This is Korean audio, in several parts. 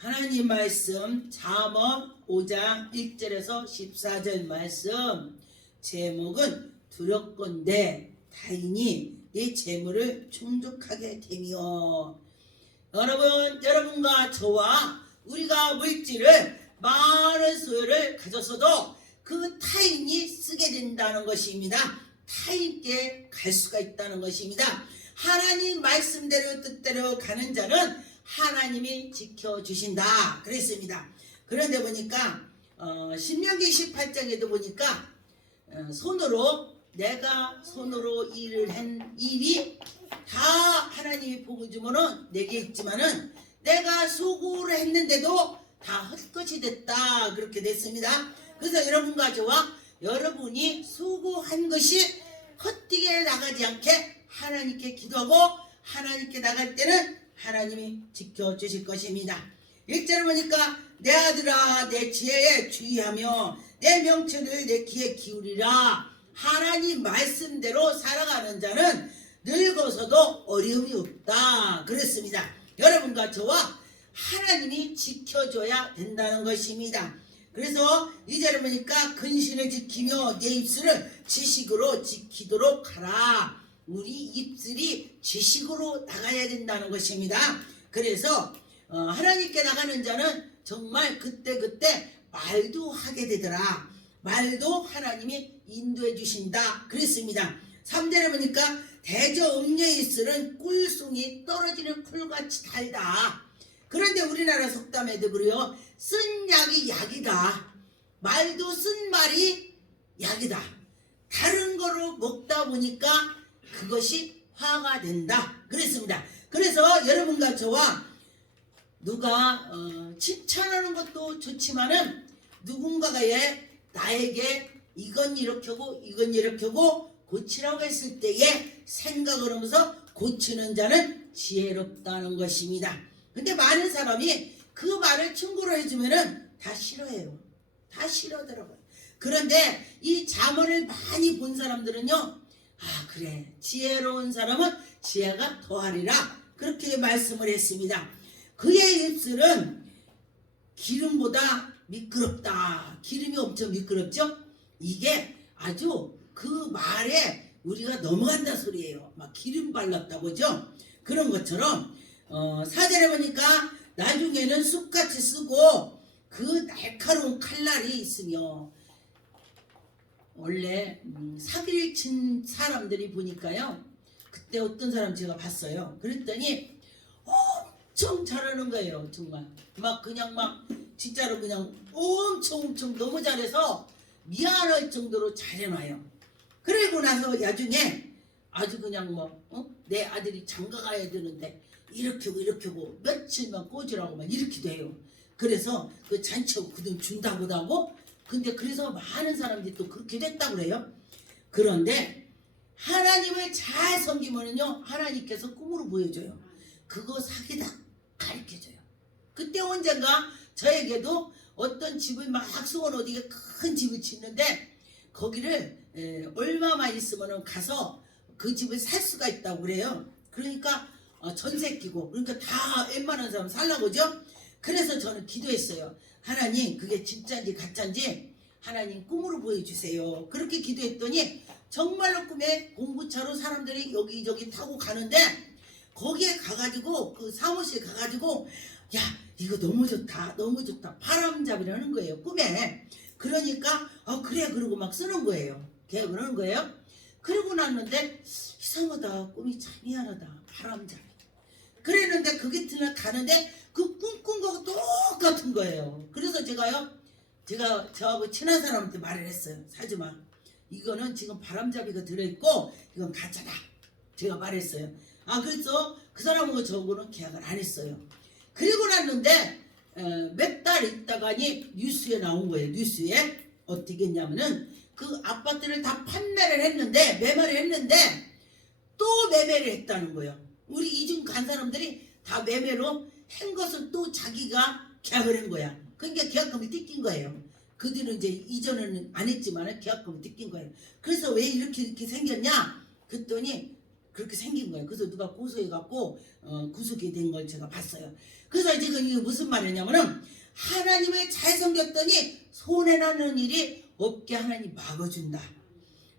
하나님 말씀 잠언 5장 1절에서 14절 말씀 제목은 두렵건대 타인이 네 재물을 충족하게 되며 여러분과 저와 우리가 물질을 많은 소유를 가졌어도 그 타인이 쓰게 된다는 것입니다. 타인께 갈 수가 있다는 것입니다. 하나님 말씀대로 뜻대로 가는 자는 하나님이 지켜주신다 그랬습니다. 그런데 보니까 신명기 18장에도 보니까 내가 손으로 일을 한 일이 다 하나님이 보고 주면은 내게 있지만은 내가 수고를 했는데도 다 헛것이 됐다 그렇게 됐습니다. 그래서 여러분과 저와 여러분이 수고한 것이 헛되게 나가지 않게 하나님께 기도하고 하나님께 나갈 때는 하나님이 지켜주실 것입니다. 1절을 보니까 내 아들아 내 지혜에 주의하며 내 명철을 내 귀에 기울이라. 하나님 말씀대로 살아가는 자는 늙어서도 어려움이 없다 그랬습니다. 여러분과 저와 하나님이 지켜줘야 된다는 것입니다. 그래서 2절을 보니까 근신을 지키며 내 입술을 지식으로 지키도록 하라. 우리 입술이 지식으로 나가야 된다는 것입니다. 그래서 하나님께 나가는 자는 정말 그때 말도 하게 되더라. 말도 하나님이 인도해 주신다 그랬습니다. 3절에 보니까 대저 음녀의 입술은 꿀송이 떨어지는 풀같이 달다. 그런데 우리나라 속담에도 그래요. 쓴 약이 약이다. 말도 쓴 말이 약이다. 다른 거로 먹다 보니까 그것이 화가 된다 그랬습니다. 그래서 여러분과 저와 누가 칭찬하는 것도 좋지만은 누군가가 나에게 이건 이렇게 하고 이건 이렇게 하고 고치라고 했을 때에 생각을 하면서 고치는 자는 지혜롭다는 것입니다. 근데 많은 사람이 그 말을 충고로 해주면은 다 싫어해요. 다 싫어하더라고요. 그런데 이 잠언을 많이 본 사람들은요, 그래 지혜로운 사람은 지혜가 더하리라 그렇게 말씀을 했습니다. 그의 입술은 기름보다 미끄럽다. 기름이 엄청 미끄럽죠? 이게 아주 그 말에 우리가 넘어간다 소리예요. 막 기름 발랐다 보죠? 그런 것처럼 4절에 보니까 나중에는 쑥같이 쓰고 그 날카로운 칼날이 있으며 원래 사기를 친 사람들이 보니까요. 그때 어떤 사람 제가 봤어요. 그랬더니 엄청 잘하는 거예요. 정말 막 진짜로 그냥 엄청 너무 잘해서 미안할 정도로 잘해놔요. 그리고 나서 나중에 아주 그냥 내 아들이 장가 가야 되는데 이렇게 하고 며칠만 꽂으라고 막 이렇게 돼요. 그래서 그 잔치하고 그 돈 준다고도 하고 근데 그래서 많은 사람들이 또 그렇게 됐다고 그래요. 그런데 하나님을 잘 섬기면은요 하나님께서 꿈으로 보여줘요. 그거 사기다 가르쳐줘요. 그때 언젠가 저에게도 어떤 집을 막 수원 어디에 큰 집을 짓는데 거기를 얼마만 있으면 가서 그 집을 살 수가 있다고 그래요. 그러니까 전세 끼고 그러니까 다 웬만한 사람 살라고 그죠? 그래서 저는 기도했어요. 하나님 그게 진짜인지 가짜인지 하나님 꿈으로 보여주세요. 그렇게 기도했더니 정말로 꿈에 공구차로 사람들이 여기저기 타고 가는데 거기에 가가지고 그 사무실 가가지고 야 이거 너무 좋다 바람잡이라는 거예요 꿈에. 그러니까 그래 그러고 막 쓰는 거예요. 걔가 그러는 거예요. 그러고 났는데 이상하다 꿈이 참 희한하다 바람잡이 그랬는데 그게 가는데 그 꿈꾼 거하고 똑같은 거예요. 그래서 제가 저하고 친한 사람한테 말을 했어요. 사주마 이거는 지금 바람잡이가 들어있고 이건 가짜다 제가 말했어요. 그래서 그 사람하고 저하고는 계약을 안 했어요. 그리고 났는데 몇 달 있다가니 뉴스에 나온 거예요. 뉴스에 어떻게 했냐면은 그 아파트를 다 매매를 했는데 또 매매를 했다는 거예요. 우리 이중 간 사람들이 다 매매로 한 것을 또 자기가 계약을 한 거야. 그러니까 계약금이 뜯긴 거예요. 그들은 이제 이전에는 안 했지만 계약금이 뜯긴 거예요. 그래서 왜 이렇게 생겼냐? 그랬더니 그렇게 생긴 거예요. 그래서 누가 고소해갖고 구속이 된 걸 제가 봤어요. 그래서 지금 이게 무슨 말이냐면은 하나님을 잘 섬겼더니 손해나는 일이 없게 하나님 막아준다.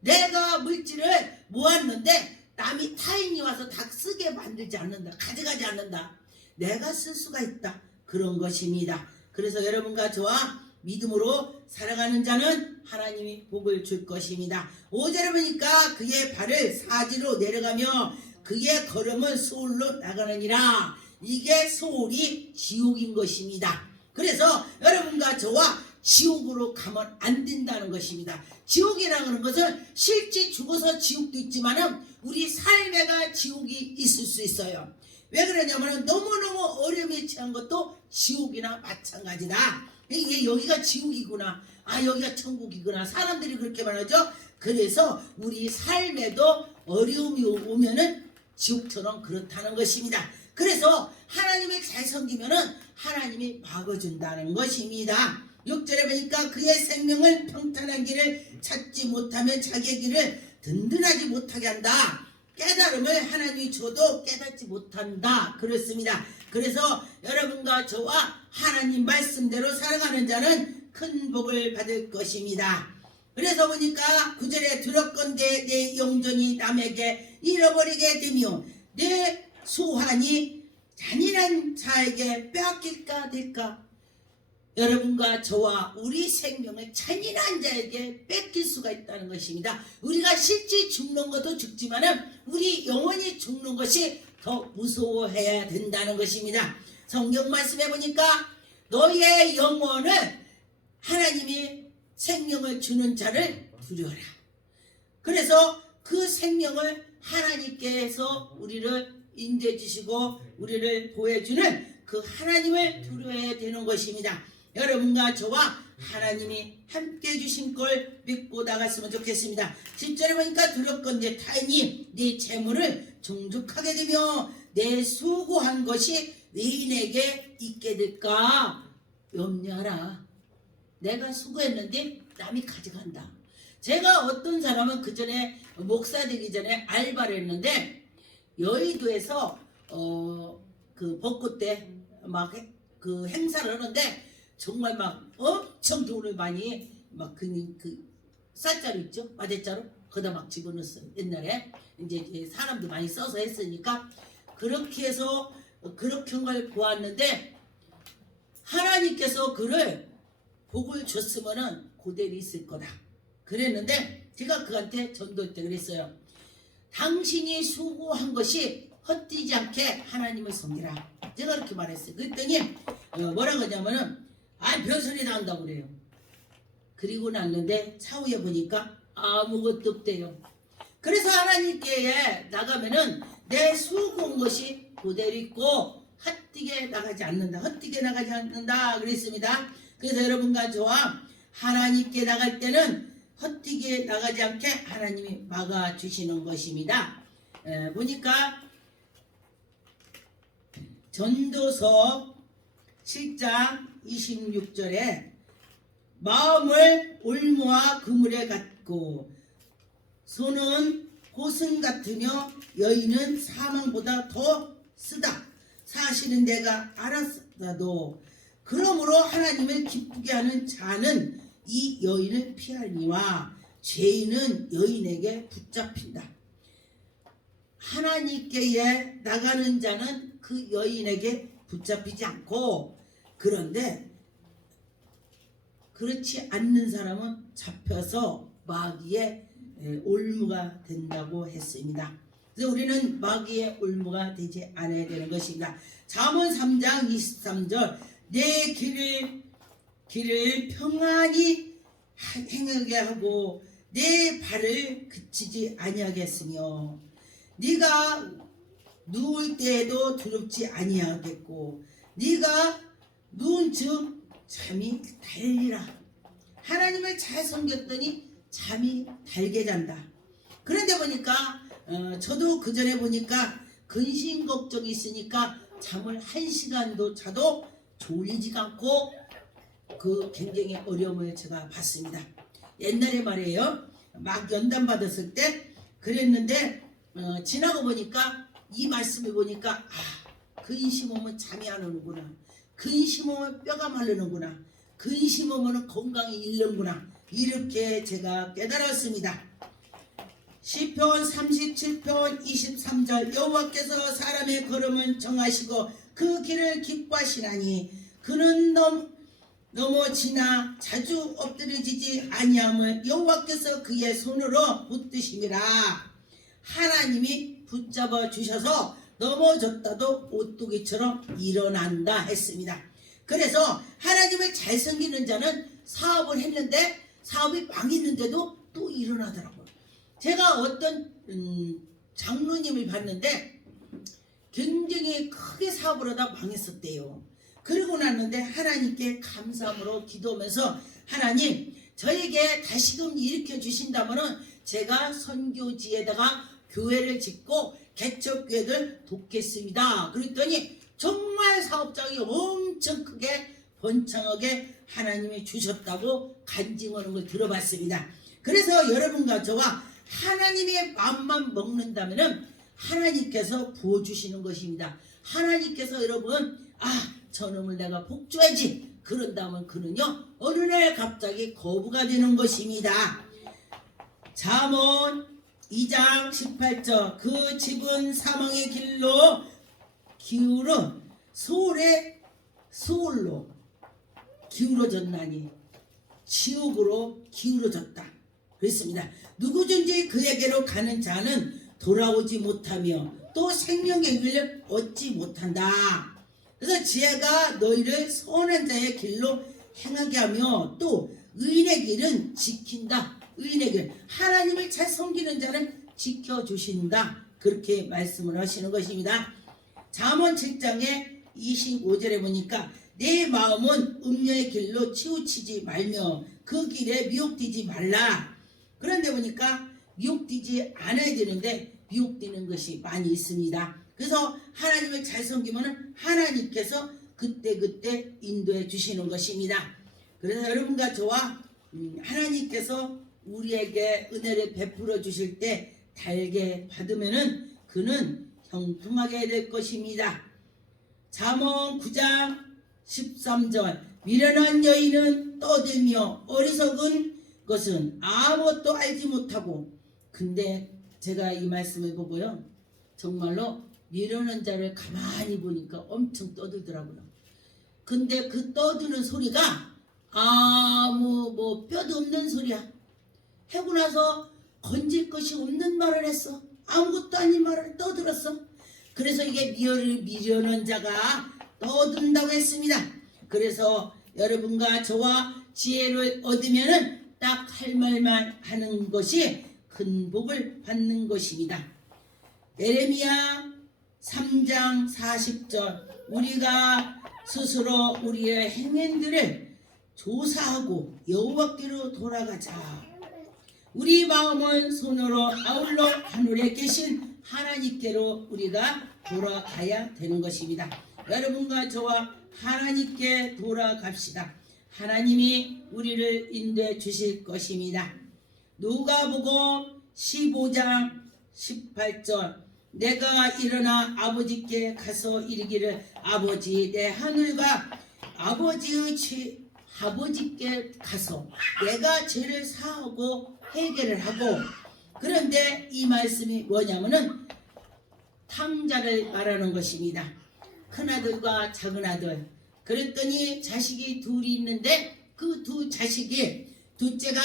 내가 물질을 모았는데 남이 타인이 와서 다 쓰게 만들지 않는다. 가져가지 않는다. 내가 쓸 수가 있다. 그런 것입니다. 그래서 여러분과 저와 믿음으로 살아가는 자는 하나님이 복을 줄 것입니다. 5절에 보니까 그의 발을 사지로 내려가며 그의 걸음은 소울로 나가느니라. 이게 소울이 지옥인 것입니다. 그래서 여러분과 저와 지옥으로 가면 안 된다는 것입니다. 지옥이라는 것은 실제 죽어서 지옥도 있지만은 우리 삶에가 지옥이 있을 수 있어요. 왜 그러냐면 너무너무 어려움에 처한 것도 지옥이나 마찬가지다. 이게 여기가 지옥이구나, 여기가 천국이구나, 사람들이 그렇게 말하죠. 그래서 우리 삶에도 어려움이 오면은 지옥처럼 그렇다는 것입니다. 그래서 하나님을 잘 섬기면은 하나님이 막아준다는 것입니다. 6절에 보니까 그의 생명을 평탄한 길을 찾지 못하면 자기의 길을 든든하지 못하게 한다. 깨달음을 하나님이 줘도 깨닫지 못한다. 그렇습니다. 그래서 여러분과 저와 하나님 말씀대로 살아가는 자는 큰 복을 받을 것입니다. 그래서 보니까 9절에 들었건대 내 영존이 남에게 잃어버리게 되며 내 소환이 잔인한 자에게 빼앗길까 될까. 여러분과 저와 우리 생명을 잔인한 자에게 뺏길 수가 있다는 것입니다. 우리가 실제 죽는 것도 죽지만은 우리 영원히 죽는 것이 더 무서워해야 된다는 것입니다. 성경 말씀해 보니까 너의 영혼을 하나님이 생명을 주는 자를 두려워라. 그래서 그 생명을 하나님께서 우리를 인도해 주시고 우리를 보여주는 그 하나님을 두려워해야 되는 것입니다. 여러분과 저와 하나님이 함께 해주신 걸 믿고 나갔으면 좋겠습니다. 10절에 보니까 두렵건대 타인이 네 재물을 종족하게 되며 내 수고한 것이 의인에게 있게 될까 염려하라. 내가 수고했는데 남이 가져간다. 제가 어떤 사람은 그 전에 목사 되기 전에 알바를 했는데 여의도에서 그 벚꽃 때 막 그 행사를 하는데 정말 막 엄청 돈을 많이 막 그 쌀자루 있죠? 마대자루 거기다 막 집어넣었어요. 옛날에 이제 사람도 많이 써서 했으니까 그렇게 해서 그렇게 한 걸 보았는데 하나님께서 그를 복을 줬으면은 그대로 있을 거다. 그랬는데 제가 그한테 전도할 때 그랬어요. 당신이 수고한 것이 헛되지 않게 하나님을 섬기라. 제가 그렇게 말했어요. 그랬더니 뭐라고 하냐면은 별소리 나온다고 그래요. 그리고 났는데 차후에 보니까 아무것도 없대요. 그래서 하나님께 나가면은 내 수고한 것이 그대로 있고 헛되게 나가지 않는다. 헛되게 나가지 않는다 그랬습니다. 그래서 여러분과 저와 하나님께 나갈 때는 헛되게 나가지 않게 하나님이 막아주시는 것입니다. 보니까 전도서 7장 26절에 마음을 올무와 그물에 갖고 손은 고승 같으며 여인은 사망보다 더 쓰다. 사실은 내가 알았어도 그러므로 하나님을 기쁘게 하는 자는 이 여인을 피하니와 죄인은 여인에게 붙잡힌다. 하나님께 나가는 자는 그 여인에게 붙잡히지 않고 그런데 그렇지 않는 사람은 잡혀서 마귀의 올무가 된다고 했습니다. 그래서 우리는 마귀의 올무가 되지 않아야 되는 것입니다. 잠언 3장 23절 내 길을 평안히 행하게 하고 내 발을 그치지 아니하겠으며 네가 누울 때에도 두렵지 아니하겠고 네가 누운 즉 잠이 달리라. 하나님을 잘 섬겼더니 잠이 달게 잔다. 그런데 보니까 저도 그 전에 보니까 근심 걱정이 있으니까 잠을 1시간도 자도 졸리지가 않고 그 굉장히 어려움을 제가 봤습니다. 옛날에 말이에요. 막 연단 받았을 때 그랬는데 지나고 보니까 이 말씀을 보니까 근심 오면 잠이 안 오는구나. 근심 오면 뼈가 마르는구나. 근심 오면 건강이 잃는구나. 이렇게 제가 깨달았습니다. 시편 37편 23절 여호와께서 사람의 걸음은 정하시고 그 길을 기뻐하시나니 그는 넘어지나 자주 엎드려지지 아니함을 여호와께서 그의 손으로 붙드심이라. 하나님이 붙잡아 주셔서 넘어졌다도 오뚜기처럼 일어난다 했습니다. 그래서 하나님을 잘 섬기는 자는 사업을 했는데 사업이 망했는데도 또 일어나더라고요. 제가 어떤 장로님을 봤는데 굉장히 크게 사업을 하다 망했었대요. 그러고 났는데 하나님께 감사함으로 기도하면서 하나님 저에게 다시금 일으켜 주신다면 제가 선교지에다가 교회를 짓고 개척교회를 돕겠습니다. 그랬더니 정말 사업장이 엄청 크게 번창하게 하나님이 주셨다고 간증하는 걸 들어봤습니다. 그래서 여러분과 저와 하나님의 마음만 먹는다면 하나님께서 부어주시는 것입니다. 하나님께서 여러분 저놈을 내가 복줘야지 그런다면 그는요 어느 날 갑자기 거부가 되는 것입니다. 잠언 2장 18절 그 집은 사망의 길로 기울어 소울로 기울어졌나니 지옥으로 기울어졌다 그랬습니다. 누구든지 그에게로 가는 자는 돌아오지 못하며 또 생명의 길을 얻지 못한다. 그래서 지혜가 너희를 선한 자의 길로 행하게 하며 또 의인의 길은 지킨다. 의인의 길 하나님을 잘 섬기는 자는 지켜주신다. 그렇게 말씀을 하시는 것입니다. 잠언 7장에 25절에 보니까 내 마음은 음녀의 길로 치우치지 말며 그 길에 미혹되지 말라. 그런데 보니까 미혹되지 않아야 되는데 미혹되는 것이 많이 있습니다. 그래서 하나님을 잘 섬기면 하나님께서 그때그때 인도해 주시는 것입니다. 그래서 여러분과 저와 하나님께서 우리에게 은혜를 베풀어 주실 때 달게 받으면은 그는 형통하게 될 것입니다. 잠언 9장 13절 미련한 여인은 떠들며 어리석은 것은 아무것도 알지 못하고 근데 제가 이 말씀을 보고요 정말로 미련한 자를 가만히 보니까 엄청 떠들더라고요. 근데 그 떠드는 소리가 아무 뼈도 없는 소리야. 하고 나서 건질 것이 없는 말을 했어. 아무것도 아닌 말을 떠들었어. 그래서 이게 미련한 자가 떠든다고 했습니다. 그래서 여러분과 저와 지혜를 얻으면은 딱 할 말만 하는 것이 큰 복을 받는 것입니다. 예레미야 3장 40절 우리가 스스로 우리의 행위들을 조사하고 여호와께로 돌아가자. 우리 마음은 손으로 아울러 하늘에 계신 하나님께로 우리가 돌아가야 되는 것입니다. 여러분과 저와 하나님께 돌아갑시다. 하나님이 우리를 인도해 주실 것입니다. 누가복음 15장 18절 내가 일어나 아버지께 가서 이르기를 아버지 내 하늘과 아버지께 가서 내가 죄를 사하고 해결을 하고 그런데 이 말씀이 뭐냐면은 탕자를 말하는 것입니다. 큰아들과 작은아들 그랬더니 자식이 둘이 있는데 그 두 자식이 둘째가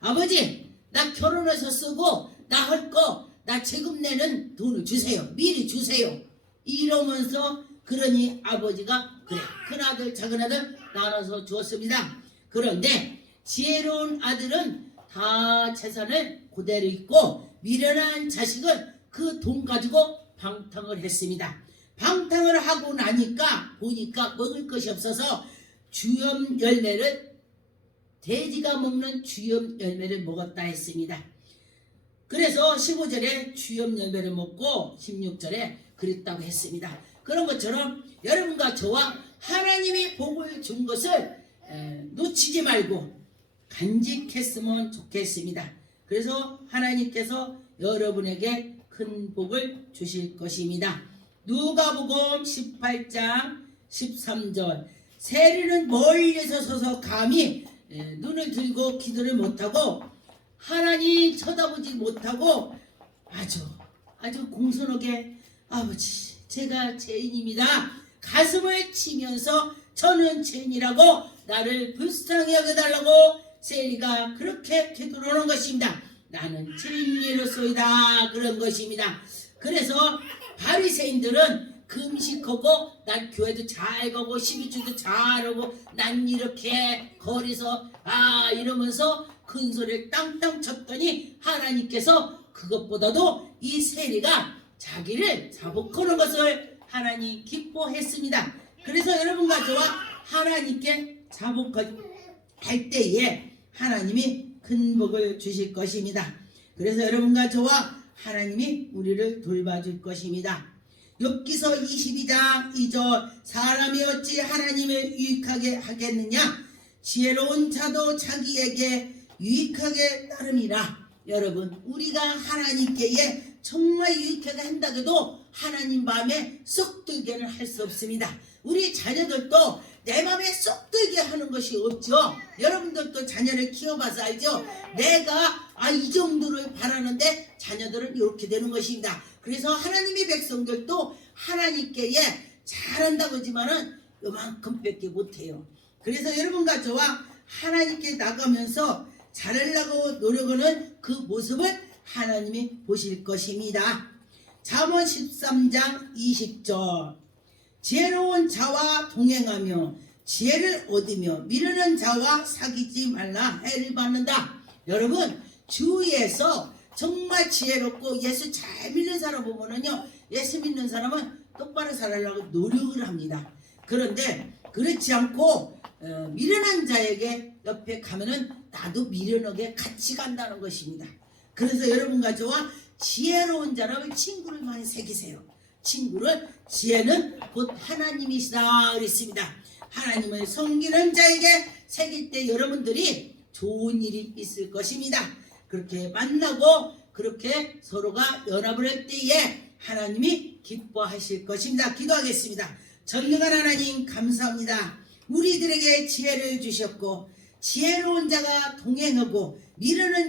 아버지 나 결혼해서 쓰고 나 할 거 나 세금 내는 돈을 주세요. 미리 주세요. 이러면서 그러니 아버지가 그래 큰아들 작은아들 나눠서 주었습니다. 그런데 지혜로운 아들은 다 재산을 그대로 있고 미련한 자식은 그 돈 가지고 방탕을 했습니다. 방탕을 하고 나니까 보니까 먹을 것이 없어서 주염 열매를 돼지가 먹는 주염 열매를 먹었다 했습니다. 그래서 15절에 주염 열매를 먹고 16절에 그랬다고 했습니다. 그런 것처럼 여러분과 저와 하나님이 복을 준 것을 놓치지 말고 간직했으면 좋겠습니다. 그래서 하나님께서 여러분에게 큰 복을 주실 것입니다. 누가복음 18장 13절 세리는 멀리서 서서 감히 눈을 들고 기도를 못하고 하나님 쳐다보지 못하고 아주 공손하게 아버지 제가 죄인입니다. 가슴을 치면서 저는 죄인이라고 나를 불쌍히 여겨달라고 세리가 그렇게 기도를 하는 것입니다. 나는 죄인이로소이다 그런 것입니다. 그래서 바리새인들은 금식하고 난 교회도 잘 가고 12주도 잘하고 난 이렇게 거리서 이러면서 큰 소리를 땅땅 쳤더니 하나님께서 그것보다도 이 세리가 자기를 자복하는 것을 하나님 기뻐했습니다. 그래서 여러분과 저와 하나님께 자복할 때에 하나님이 큰 복을 주실 것입니다. 그래서 여러분과 저와 하나님이 우리를 돌봐줄 것입니다. 욥기서 22장 2절 사람이 어찌 하나님을 유익하게 하겠느냐 지혜로운 자도 자기에게 유익하게 따름이라. 여러분 우리가 하나님께 정말 유익하게 한다고도 하나님 마음에 쏙 들게는 할 수 없습니다. 우리 자녀들도 내 마음에 쏙 들게 하는 것이 없죠. 여러분들도 자녀를 키워봐서 알죠. 내가 이 정도를 바라는데 자녀들은 이렇게 되는 것입니다. 그래서 하나님의 백성들도 하나님께 잘한다고 하지만은 요만큼밖에 못해요. 그래서 여러분과 저와 하나님께 나가면서 잘하려고 노력하는 그 모습을 하나님이 보실 것입니다. 잠언 13장 20절 지혜로운 자와 동행하며 지혜를 얻으며 미루는 자와 사귀지 말라 해를 받는다. 여러분 주위에서 정말 지혜롭고 예수 잘 믿는 사람 보면은요 예수 믿는 사람은 똑바로 살아가려고 노력을 합니다. 그런데 그렇지 않고 미련한 자에게 옆에 가면은 나도 미련하게 같이 간다는 것입니다. 그래서 여러분과 저와 지혜로운 자라면 친구를 많이 새기세요. 지혜는 곧 하나님이시다 그랬습니다. 하나님을 섬기는 자에게 새길 때 여러분들이 좋은 일이 있을 것입니다. 그렇게 만나고 그렇게 서로가 연합을 할 때에 하나님이 기뻐하실 것입니다. 기도하겠습니다. 전능한 하나님 감사합니다. 우리들에게 지혜를 주셨고 지혜로운 자가 동행하고 미루는 자